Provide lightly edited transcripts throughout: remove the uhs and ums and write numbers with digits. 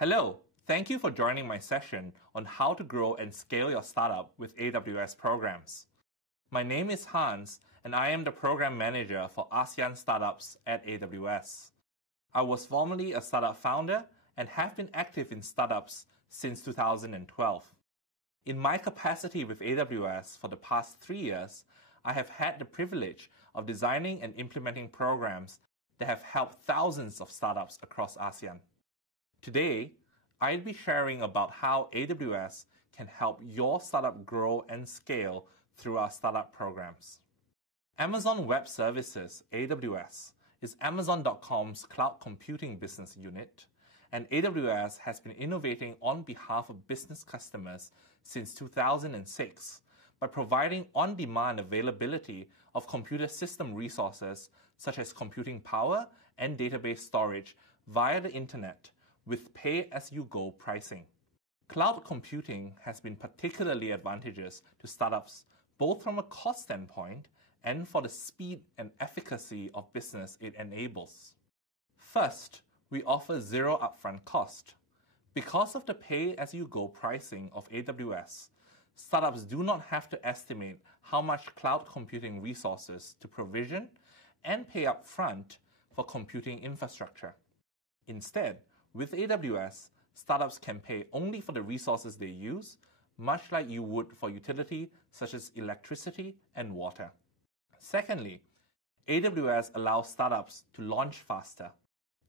Hello, thank you for joining my session on how to grow and scale your startup with AWS programs. My name is Hans, and I am the Program Manager for ASEAN Startups at AWS. I was formerly a startup founder and have been active in startups since 2012. In my capacity with AWS for the past 3 years, I have had the privilege of designing and implementing programs that have helped thousands of startups across ASEAN. Today, I'll be sharing about how AWS can help your startup grow and scale through our startup programs. Amazon Web Services, AWS, is Amazon.com's cloud computing business unit, and AWS has been innovating on behalf of business customers since 2006 by providing on-demand availability of computer system resources such as computing power and database storage via the internet with pay-as-you-go pricing. Cloud computing has been particularly advantageous to startups both from a cost standpoint and for the speed and efficacy of business it enables. First, we offer zero upfront cost. Because of the pay-as-you-go pricing of AWS, startups do not have to estimate how much cloud computing resources to provision and pay upfront for computing infrastructure. Instead, with AWS, startups can pay only for the resources they use, much like you would for utility such as electricity and water. Secondly, AWS allows startups to launch faster.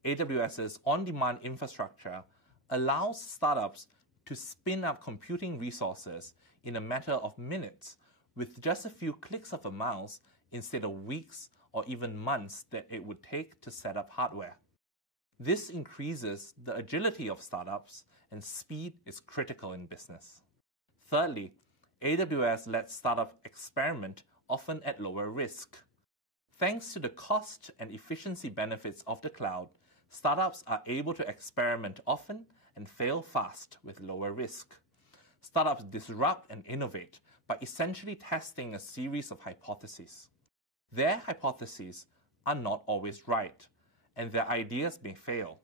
AWS's on-demand infrastructure allows startups to spin up computing resources in a matter of minutes with just a few clicks of a mouse instead of weeks or even months that it would take to set up hardware. This increases the agility of startups, and speed is critical in business. Thirdly, AWS lets startups experiment, often at lower risk. Thanks to the cost and efficiency benefits of the cloud, startups are able to experiment often and fail fast with lower risk. Startups disrupt and innovate by essentially testing a series of hypotheses. Their hypotheses are not always right, and their ideas may fail.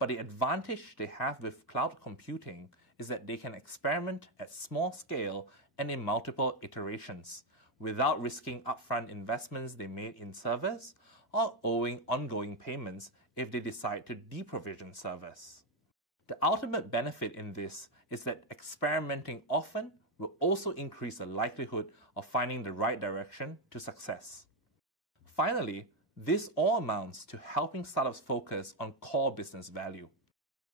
But the advantage they have with cloud computing is that they can experiment at small scale and in multiple iterations, without risking upfront investments they made in servers or owing ongoing payments if they decide to deprovision servers. The ultimate benefit in this is that experimenting often will also increase the likelihood of finding the right direction to success. Finally, this all amounts to helping startups focus on core business value.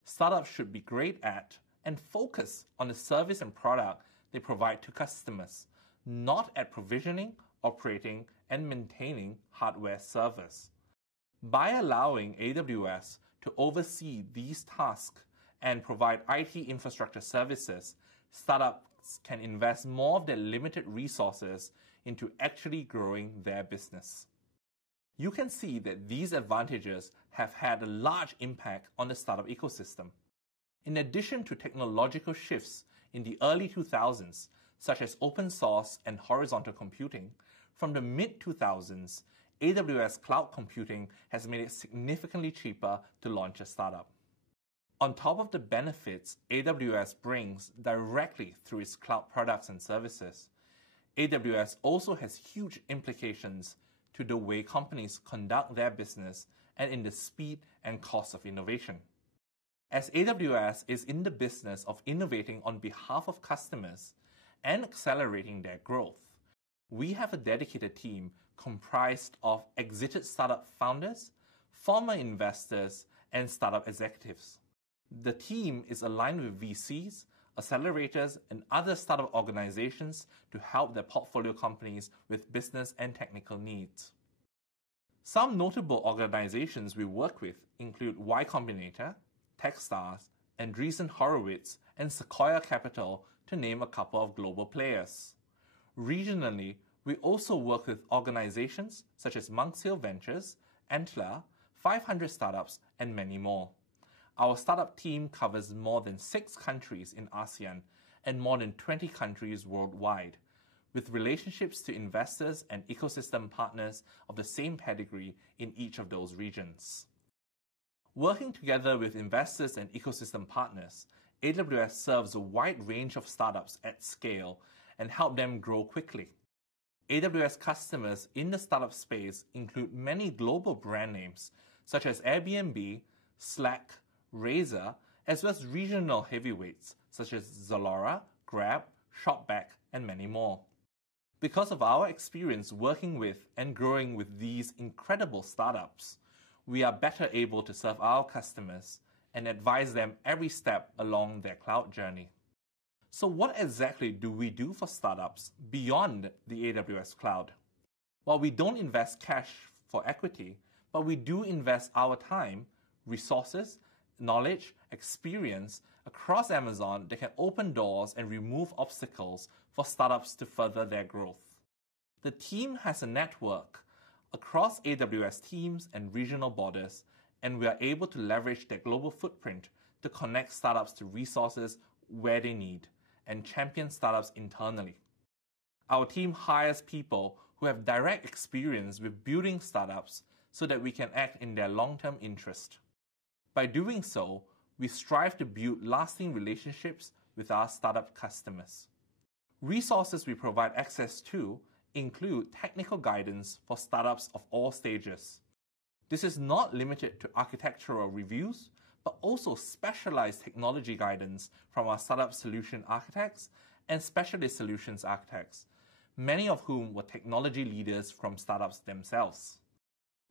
Startups should be great at and focus on the service and product they provide to customers, not at provisioning, operating, and maintaining hardware servers. By allowing AWS to oversee these tasks and provide IT infrastructure services, startups can invest more of their limited resources into actually growing their business. You can see that these advantages have had a large impact on the startup ecosystem. In addition to technological shifts in the early 2000s, such as open source and horizontal computing, from the mid-2000s, AWS cloud computing has made it significantly cheaper to launch a startup. On top of the benefits AWS brings directly through its cloud products and services, AWS also has huge implications to the way companies conduct their business and in the speed and cost of innovation. As AWS is in the business of innovating on behalf of customers and accelerating their growth, we have a dedicated team comprised of exited startup founders, former investors, and startup executives. The team is aligned with VCs, accelerators, and other startup organizations to help their portfolio companies with business and technical needs. Some notable organizations we work with include Y Combinator, Techstars, Andreessen Horowitz, and Sequoia Capital, to name a couple of global players. Regionally, we also work with organizations such as Monks Hill Ventures, Antler, 500 Startups, and many more. Our startup team covers more than 6 countries in ASEAN and more than 20 countries worldwide, with relationships to investors and ecosystem partners of the same pedigree in each of those regions. Working together with investors and ecosystem partners, AWS serves a wide range of startups at scale and help them grow quickly. AWS customers in the startup space include many global brand names such as Airbnb, Slack, Razer, as well as regional heavyweights such as Zalora, Grab, Shopback, and many more. Because of our experience working with and growing with these incredible startups, we are better able to serve our customers and advise them every step along their cloud journey. So what exactly do we do for startups beyond the AWS cloud? Well, we don't invest cash for equity, but we do invest our time, resources, knowledge, experience across Amazon that can open doors and remove obstacles for startups to further their growth. The team has a network across AWS teams and regional borders, and we are able to leverage their global footprint to connect startups to resources where they need and champion startups internally. Our team hires people who have direct experience with building startups so that we can act in their long-term interest. By doing so, we strive to build lasting relationships with our startup customers. Resources we provide access to include technical guidance for startups of all stages. This is not limited to architectural reviews, but also specialized technology guidance from our startup solution architects and specialist solutions architects, many of whom were technology leaders from startups themselves.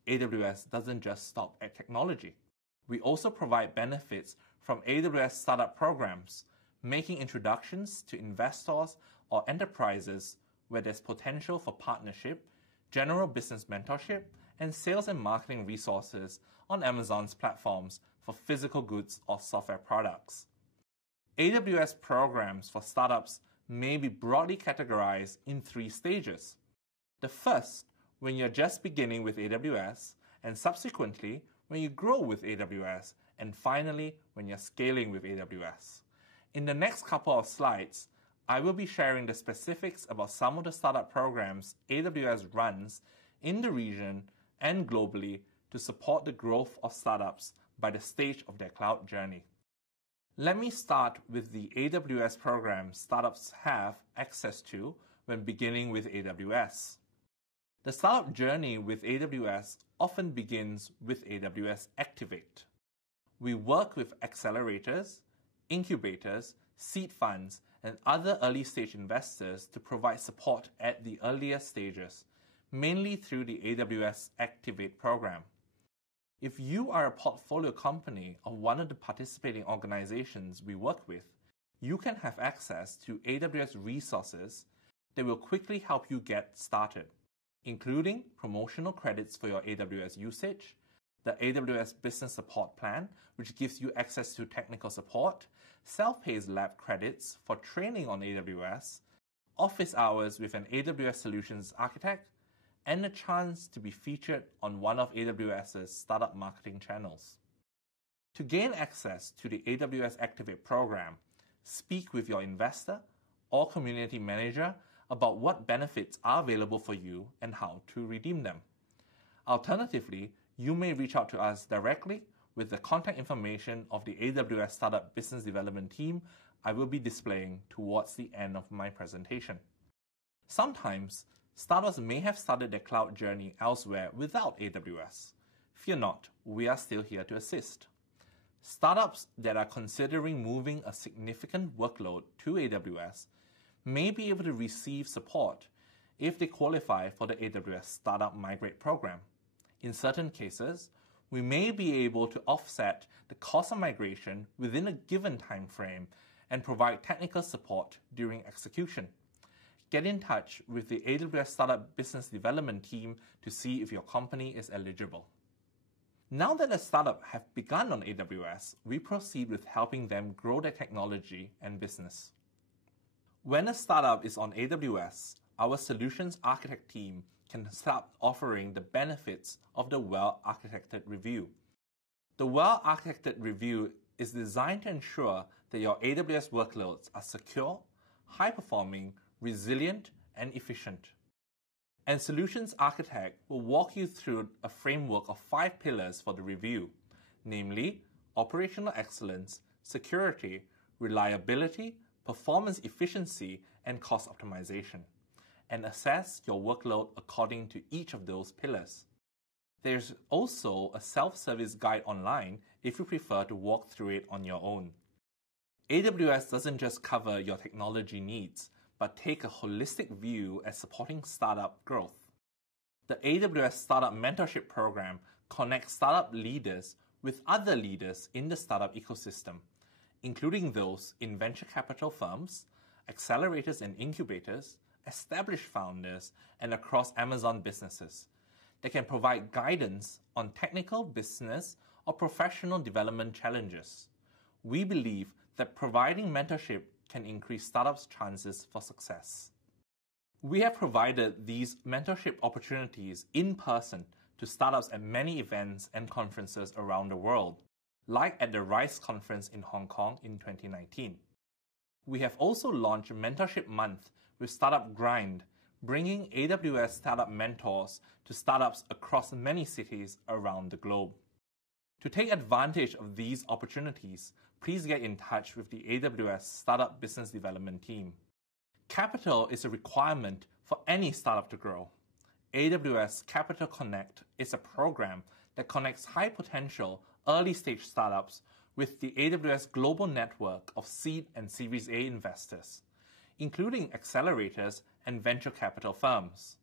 AWS doesn't just stop at technology. We also provide benefits from AWS Startup Programs, making introductions to investors or enterprises where there's potential for partnership, general business mentorship, and sales and marketing resources on Amazon's platforms for physical goods or software products. AWS programs for startups may be broadly categorized in 3 stages. The first, when you're just beginning with AWS, and subsequently, when you grow with AWS, and finally, when you're scaling with AWS. In the next couple of slides, I will be sharing the specifics about some of the startup programs AWS runs in the region and globally to support the growth of startups by the stage of their cloud journey. Let me start with the AWS programs startups have access to when beginning with AWS. The startup journey with AWS often begins with AWS Activate. We work with accelerators, incubators, seed funds, and other early-stage investors to provide support at the earlier stages, mainly through the AWS Activate program. If you are a portfolio company of one of the participating organizations we work with, you can have access to AWS resources that will quickly help you get started, including promotional credits for your AWS usage, the AWS Business Support Plan, which gives you access to technical support, self-paced lab credits for training on AWS, office hours with an AWS Solutions Architect, and a chance to be featured on one of AWS's startup marketing channels. To gain access to the AWS Activate program, speak with your investor or community manager about what benefits are available for you and how to redeem them. Alternatively, you may reach out to us directly with the contact information of the AWS Startup Business Development team I will be displaying towards the end of my presentation. Sometimes, startups may have started their cloud journey elsewhere without AWS. Fear not, we are still here to assist. Startups that are considering moving a significant workload to AWS may be able to receive support if they qualify for the AWS Startup Migrate program. In certain cases, we may be able to offset the cost of migration within a given time frame and provide technical support during execution. Get in touch with the AWS Startup Business Development team to see if your company is eligible. Now that a startup have begun on AWS, we proceed with helping them grow their technology and business. When a startup is on AWS, our Solutions Architect team can start offering the benefits of the WellArchitected review. The WellArchitected review is designed to ensure that your AWS workloads are secure, high-performing, resilient, and efficient. And Solutions Architect will walk you through a framework of 5 pillars for the review. namely operational excellence, security, reliability, performance efficiency, and cost optimization, and assess your workload according to each of those pillars. There's also a self-service guide online if you prefer to walk through it on your own. AWS doesn't just cover your technology needs, but take a holistic view at supporting startup growth. The AWS Startup Mentorship program connects startup leaders with other leaders in the startup ecosystem, including those in venture capital firms, accelerators and incubators, established founders, and across Amazon businesses that can provide guidance on technical, business, or professional development challenges. We believe that providing mentorship can increase startups' chances for success. We have provided these mentorship opportunities in person to startups at many events and conferences around the world, like at the RISE conference in Hong Kong in 2019. We have also launched Mentorship Month with Startup Grind, bringing AWS startup mentors to startups across many cities around the globe. To take advantage of these opportunities, please get in touch with the AWS Startup Business Development team. Capital is a requirement for any startup to grow. AWS Capital Connect is a program that connects high-potential, early-stage startups with the AWS global network of seed and Series A investors, including accelerators and venture capital firms.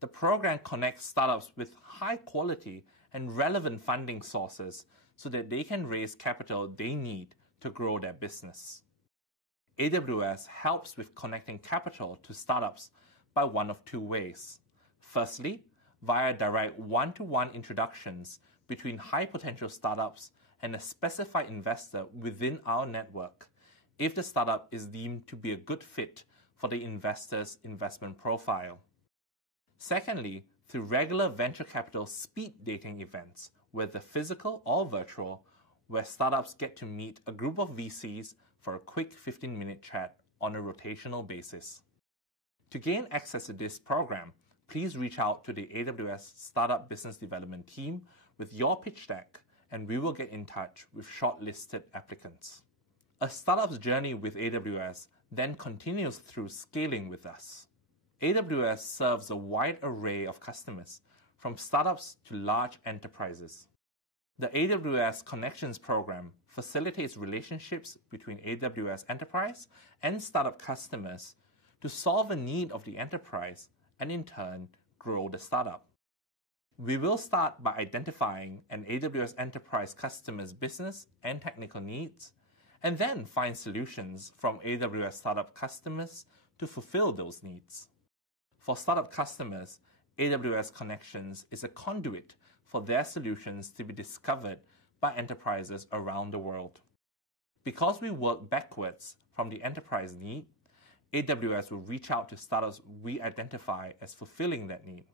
The program connects startups with high-quality and relevant funding sources so that they can raise capital they need to grow their business. AWS helps with connecting capital to startups by one of two ways. Firstly, via direct one-to-one introductions between high-potential startups and a specified investor within our network, if the startup is deemed to be a good fit for the investor's investment profile. Secondly, through regular venture capital speed dating events, whether physical or virtual, where startups get to meet a group of VCs for a quick 15-minute chat on a rotational basis. To gain access to this program, please reach out to the AWS Startup Business Development team with your pitch deck, and we will get in touch with shortlisted applicants. A startup's journey with AWS then continues through scaling with us. AWS serves a wide array of customers, from startups to large enterprises. The AWS Connections program facilitates relationships between AWS enterprise and startup customers to solve a need of the enterprise and in turn grow the startup. We will start by identifying an AWS enterprise customer's business and technical needs, and then find solutions from AWS startup customers to fulfill those needs. For startup customers, AWS Connections is a conduit for their solutions to be discovered by enterprises around the world. Because we work backwards from the enterprise need, AWS will reach out to startups we identify as fulfilling that need.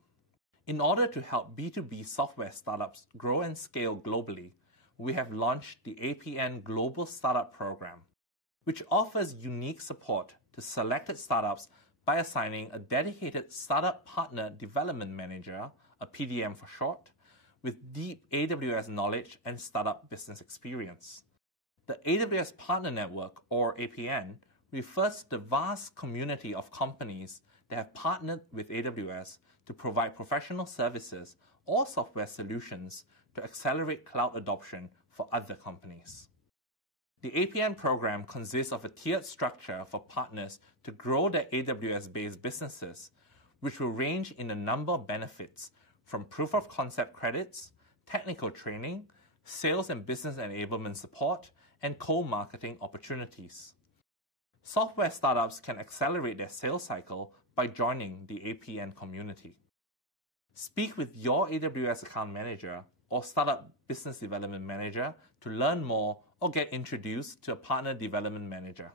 In order to help B2B software startups grow and scale globally, we have launched the APN Global Startup Program, which offers unique support to selected startups by assigning a dedicated Startup Partner Development Manager, a PDM for short, with deep AWS knowledge and startup business experience. The AWS Partner Network, or APN, refers to the vast community of companies that have partnered with AWS to provide professional services or software solutions to accelerate cloud adoption for other companies. The APN program consists of a tiered structure for partners to grow their AWS-based businesses, which will range in a number of benefits from proof of concept credits, technical training, sales and business enablement support, and co-marketing opportunities. Software startups can accelerate their sales cycle by joining the APN community. Speak with your AWS account manager or startup business development manager to learn more or get introduced to a partner development manager.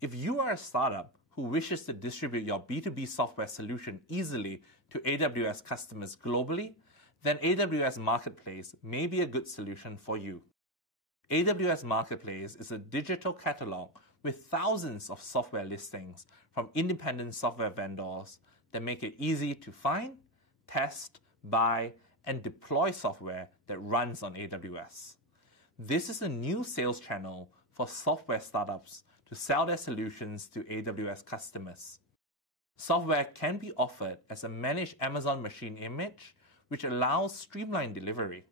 If you are a startup who wishes to distribute your B2B software solution easily to AWS customers globally, then AWS Marketplace may be a good solution for you. AWS Marketplace is a digital catalog with thousands of software listings from independent software vendors that make it easy to find, test, buy, and deploy software that runs on AWS. This is a new sales channel for software startups to sell their solutions to AWS customers. Software can be offered as a managed Amazon machine image, which allows streamlined delivery.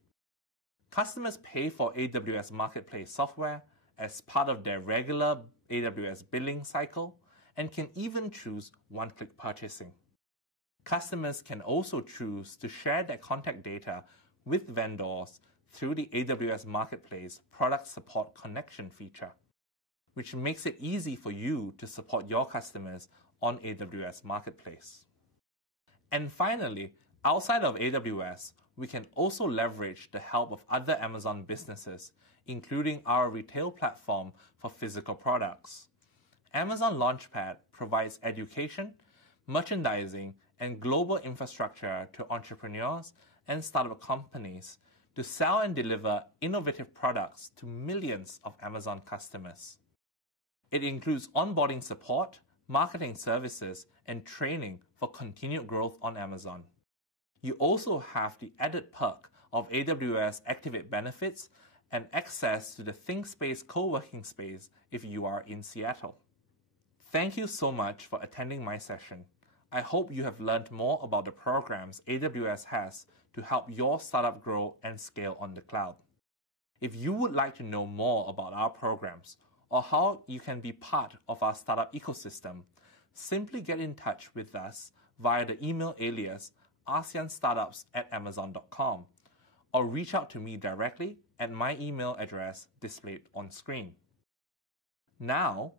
Customers pay for AWS Marketplace software as part of their regular AWS billing cycle and can even choose one-click purchasing. Customers can also choose to share their contact data with vendors through the AWS Marketplace Product Support Connection feature, which makes it easy for you to support your customers on AWS Marketplace. And finally, outside of AWS, we can also leverage the help of other Amazon businesses, including our retail platform for physical products. Amazon Launchpad provides education, merchandising, and global infrastructure to entrepreneurs and startup companies to sell and deliver innovative products to millions of Amazon customers. It includes onboarding support, marketing services, and training for continued growth on Amazon. You also have the added perk of AWS Activate benefits and access to the ThinkSpace co-working space if you are in Seattle. Thank you so much for attending my session. I hope you have learned more about the programs AWS has to help your startup grow and scale on the cloud. If you would like to know more about our programs or how you can be part of our startup ecosystem, simply get in touch with us via the email alias ASEANstartups@amazon.com or reach out to me directly at my email address displayed on screen. Now,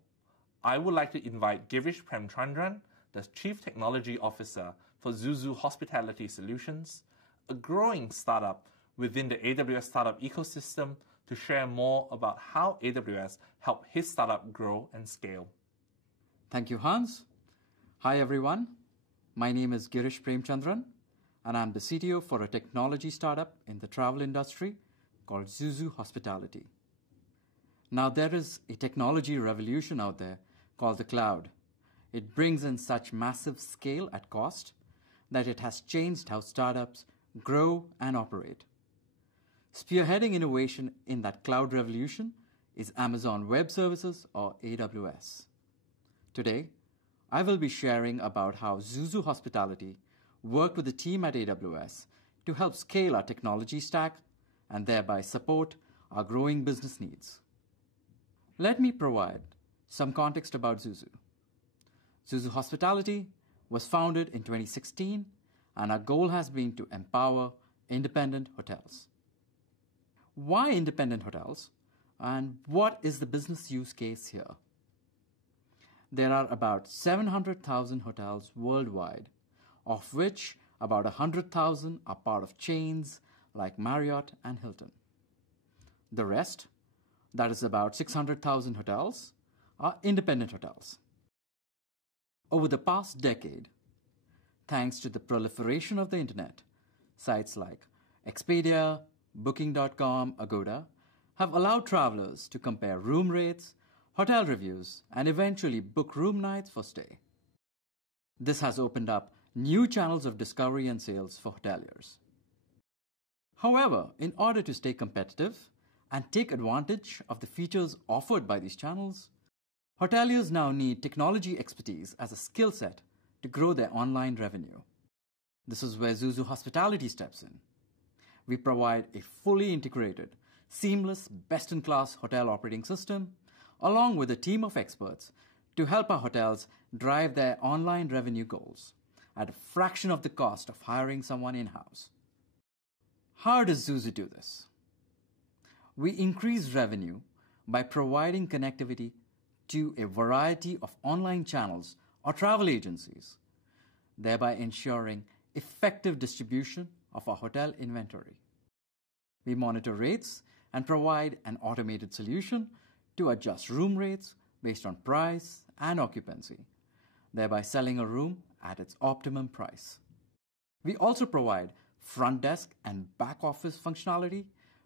I would like to invite Girish Premchandran, the Chief Technology Officer for Zuzu Hospitality Solutions, a growing startup within the AWS Startup Ecosystem, to share more about how AWS helped his startup grow and scale. Thank you, Hans. Hi, everyone. My name is Girish Premchandran, and I'm the CTO for a technology startup in the travel industry called Zuzu Hospitality. Now, there is a technology revolution out there called the cloud. It brings in such massive scale at cost that it has changed how startups grow and operate. Spearheading innovation in that cloud revolution is Amazon Web Services, or AWS. Today, I will be sharing about how Zuzu Hospitality worked with the team at AWS to help scale our technology stack and thereby support our growing business needs. Let me provide some context about Zuzu. Zuzu Hospitality was founded in 2016, and our goal has been to empower independent hotels. Why independent hotels, and what is the business use case here? There are about 700,000 hotels worldwide, of which about 100,000 are part of chains like Marriott and Hilton. The rest, that is about 600,000 hotels, are independent hotels. Over the past decade, thanks to the proliferation of the internet, sites like Expedia, Booking.com, Agoda have allowed travelers to compare room rates, hotel reviews, and eventually book room nights for stay. This has opened up new channels of discovery and sales for hoteliers. However, in order to stay competitive and take advantage of the features offered by these channels, hoteliers now need technology expertise as a skill set to grow their online revenue. This is where Zuzu Hospitality steps in. We provide a fully integrated, seamless, best-in-class hotel operating system, along with a team of experts to help our hotels drive their online revenue goals at a fraction of the cost of hiring someone in-house. How does Zuzu do this? We increase revenue by providing connectivity to a variety of online channels or travel agencies, thereby ensuring effective distribution of our hotel inventory. We monitor rates and provide an automated solution to adjust room rates based on price and occupancy, thereby selling a room at its optimum price. We also provide front desk and back office functionality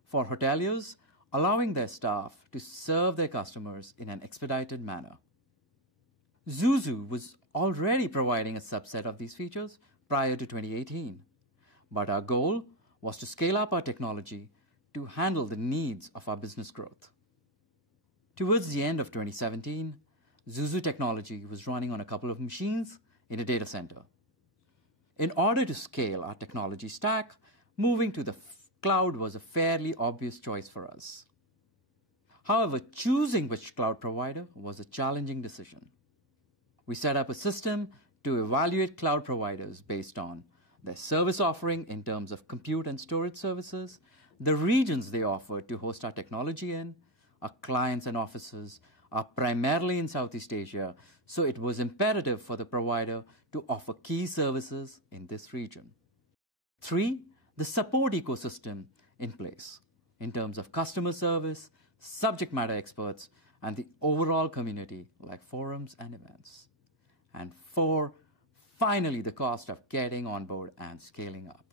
for hoteliers, allowing their staff to serve their customers in an expedited manner. Zuzu was already providing a subset of these features prior to 2018, but our goal was to scale up our technology to handle the needs of our business growth. Towards the end of 2017, ZUZU technology was running on a couple of machines in a data center. In order to scale our technology stack, moving to the cloud was a fairly obvious choice for us. However, choosing which cloud provider was a challenging decision. We set up a system to evaluate cloud providers based on their service offering in terms of compute and storage services, the regions they offer to host our technology in. Our clients and offices are primarily in Southeast Asia, so it was imperative for the provider to offer key services in this region. 3, the support ecosystem in place in terms of customer service, subject matter experts, and the overall community like forums and events. And 4, finally, the cost of getting on board and scaling up.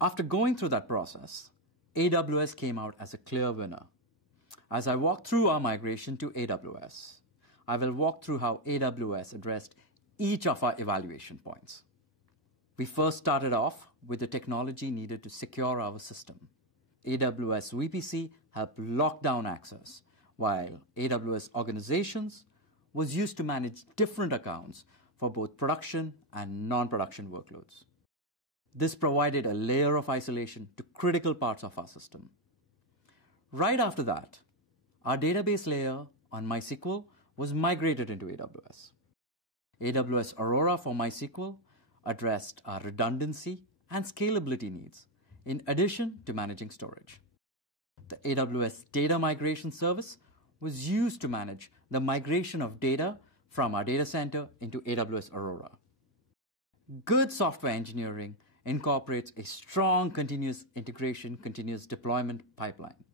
After going through that process, AWS came out as a clear winner. As I walk through our migration to AWS, I will walk through how AWS addressed each of our evaluation points. We first started off with the technology needed to secure our system. AWS VPC helped lock down access, while AWS Organizations was used to manage different accounts for both production and non-production workloads. This provided a layer of isolation to critical parts of our system. Right after that, our database layer on MySQL was migrated into AWS. AWS Aurora for MySQL addressed our redundancy and scalability needs, in addition to managing storage. The AWS Data Migration Service was used to manage the migration of data from our data center into AWS Aurora. Good software engineering incorporates a strong continuous integration, continuous deployment pipeline.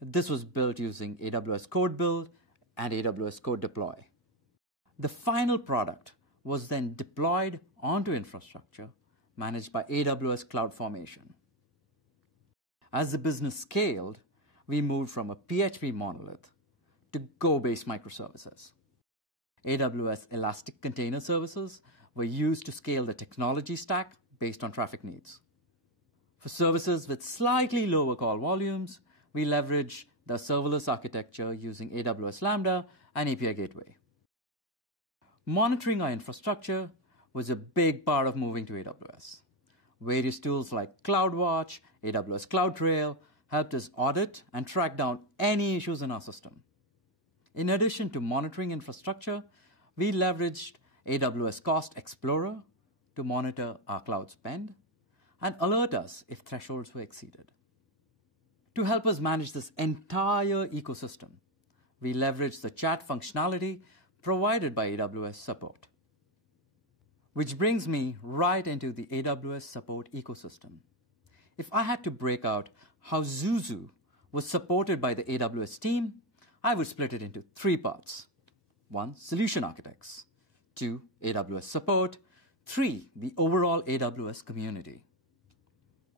This was built using AWS Code Build and AWS Code Deploy. The final product was then deployed onto infrastructure managed by AWS CloudFormation. As the business scaled, we moved from a PHP monolith to Go-based microservices. AWS Elastic Container Services were used to scale the technology stack based on traffic needs. For services with slightly lower call volumes, we leveraged the serverless architecture using AWS Lambda and API Gateway. Monitoring our infrastructure was a big part of moving to AWS. Various tools like CloudWatch, AWS CloudTrail helped us audit and track down any issues in our system. In addition to monitoring infrastructure, we leveraged AWS Cost Explorer to monitor our cloud spend and alert us if thresholds were exceeded. To help us manage this entire ecosystem, we leveraged the chat functionality provided by AWS Support. Which brings me right into the AWS Support Ecosystem. If I had to break out how ZUZU was supported by the AWS team, I would split it into 3 parts. 1, solution architects. 2, AWS support. 3, the overall AWS community.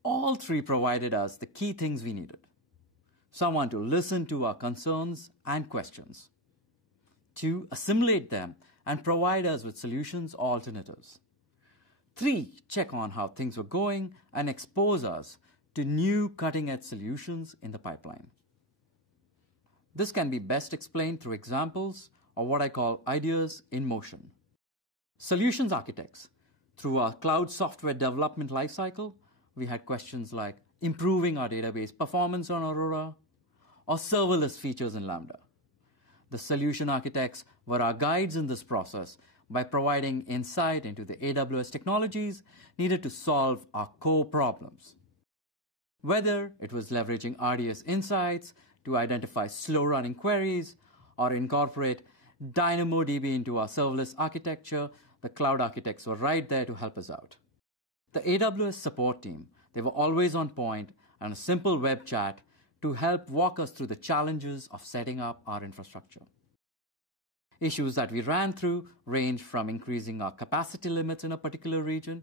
All 3 provided us the key things we needed. Someone to listen to our concerns and questions. 2, assimilate them and provide us with solutions or alternatives. 3, check on how things were going and expose us to new cutting-edge solutions in the pipeline. This can be best explained through examples or what I call ideas in motion. Solutions architects. Through our cloud software development lifecycle, we had questions like improving our database performance on Aurora or serverless features in Lambda. The solution architects were our guides in this process by providing insight into the AWS technologies needed to solve our core problems. Whether it was leveraging RDS insights to identify slow-running queries or incorporate DynamoDB into our serverless architecture, the cloud architects were right there to help us out. The AWS support team, they were always on point and a simple web chat to help walk us through the challenges of setting up our infrastructure. Issues that we ran through ranged from increasing our capacity limits in a particular region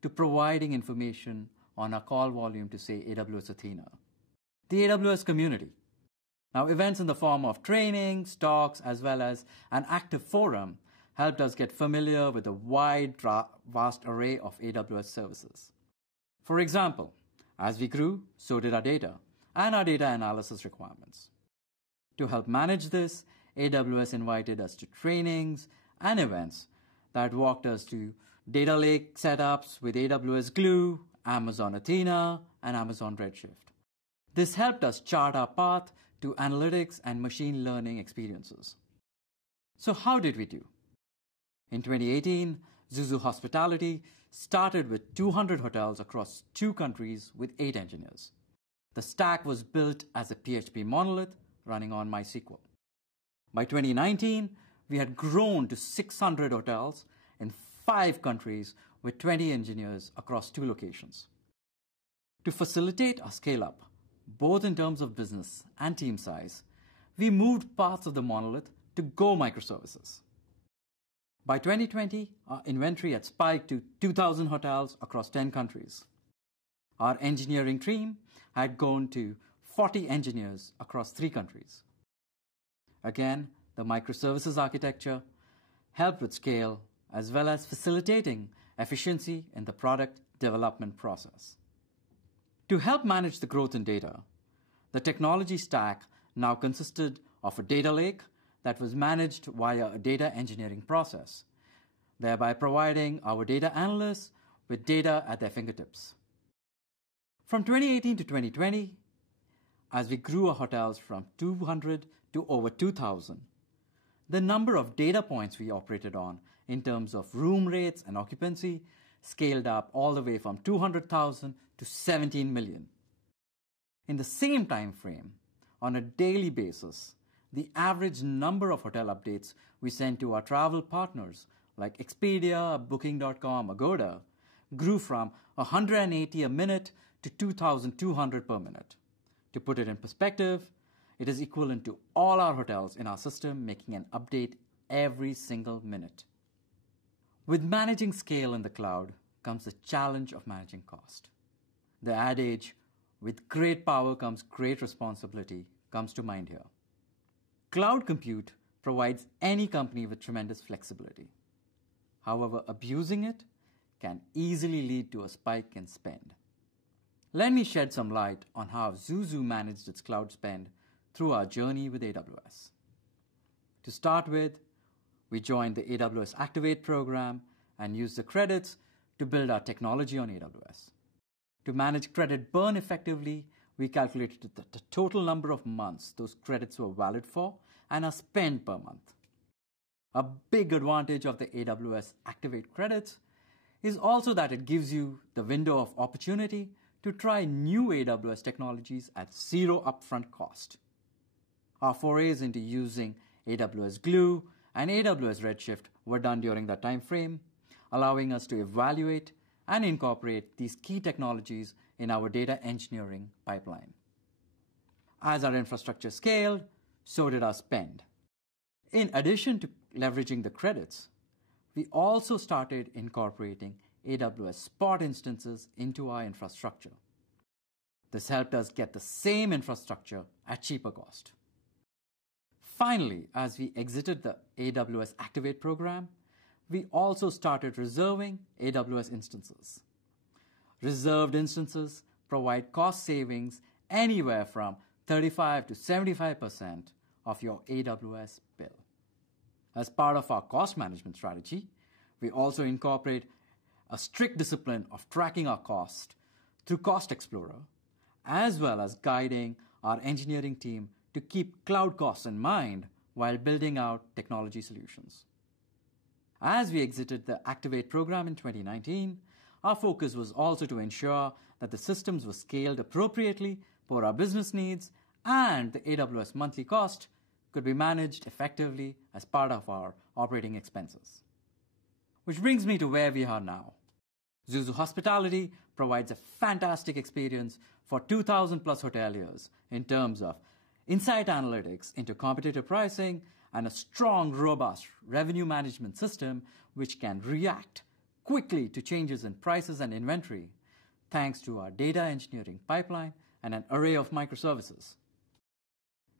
to providing information on our call volume to, say, AWS Athena. The AWS community. Now, events in the form of trainings, talks, as well as an active forum helped us get familiar with a vast array of AWS services. For example, As we grew, so did our data and our data analysis requirements. To help manage this, AWS invited us to trainings and events that walked us to data lake setups with AWS Glue, Amazon Athena, and Amazon Redshift. This helped us chart our path to analytics and machine learning experiences. So how did we do? In 2018, Zuzu Hospitality started with 200 hotels across 2 countries with 8 engineers. The stack was built as a PHP monolith running on MySQL. By 2019, we had grown to 600 hotels in 5 countries with 20 engineers across 2 locations. To facilitate our scale-up, both in terms of business and team size, we moved parts of the monolith to Go microservices. By 2020, our inventory had spiked to 2,000 hotels across 10 countries. Our engineering team had grown to 40 engineers across 3 countries. Again, the microservices architecture helped with scale as well as facilitating efficiency in the product development process. To help manage the growth in data, the technology stack now consisted of a data lake that was managed via a data engineering process, thereby providing our data analysts with data at their fingertips. From 2018 to 2020, as we grew our hotels from 200 to over 2,000, the number of data points we operated on in terms of room rates and occupancy scaled up all the way from 200,000 to 17 million. In the same time frame, on a daily basis, the average number of hotel updates we sent to our travel partners like Expedia, Booking.com, Agoda grew from 180 a minute to 2,200 per minute. To put it in perspective, it is equivalent to all our hotels in our system making an update every single minute. With managing scale in the cloud comes the challenge of managing cost. The adage, with great power comes great responsibility, comes to mind here. Cloud compute provides any company with tremendous flexibility. However, abusing it can easily lead to a spike in spend. Let me shed some light on how ZUZU managed its cloud spend through our journey with AWS. To start with, we joined the AWS Activate program and used the credits to build our technology on AWS. To manage credit burn effectively, we calculated the total number of months those credits were valid for and our spend per month. A big advantage of the AWS Activate credits is also that it gives you the window of opportunity to try new AWS technologies at zero upfront cost. Our forays into using AWS Glue and AWS Redshift were done during that time frame, allowing us to evaluate and incorporate these key technologies in our data engineering pipeline. As our infrastructure scaled, so did our spend. In addition to leveraging the credits, we also started incorporating AWS Spot instances into our infrastructure. This helped us get the same infrastructure at cheaper cost. Finally, as we exited the AWS Activate program, we also started reserving AWS instances. Reserved instances provide cost savings anywhere from 35 to 75% of your AWS bill. As part of our cost management strategy, we also incorporate a strict discipline of tracking our cost through Cost Explorer, as well as guiding our engineering team to keep cloud costs in mind while building out technology solutions. As we exited the Activate program in 2019, our focus was also to ensure that the systems were scaled appropriately for our business needs and the AWS monthly cost could be managed effectively as part of our operating expenses. Which brings me to where we are now. Zuzu Hospitality provides a fantastic experience for 2,000 plus hoteliers in terms of insight analytics into competitive pricing and a strong, robust revenue management system which can react quickly to changes in prices and inventory thanks to our data engineering pipeline and an array of microservices.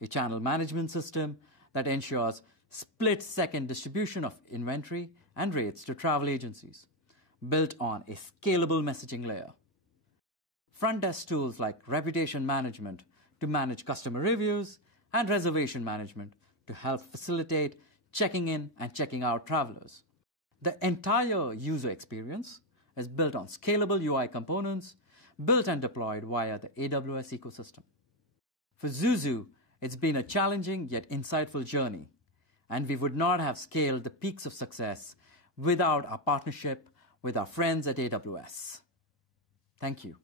A channel management system that ensures split-second distribution of inventory and rates to travel agencies, built on a scalable messaging layer. front desk tools like reputation management to manage customer reviews and reservation management to help facilitate checking in and checking out travelers. The entire user experience is built on scalable UI components built and deployed via the AWS ecosystem. For ZUZU, it's been a challenging yet insightful journey, and we would not have scaled the peaks of success without our partnership with our friends at AWS. Thank you.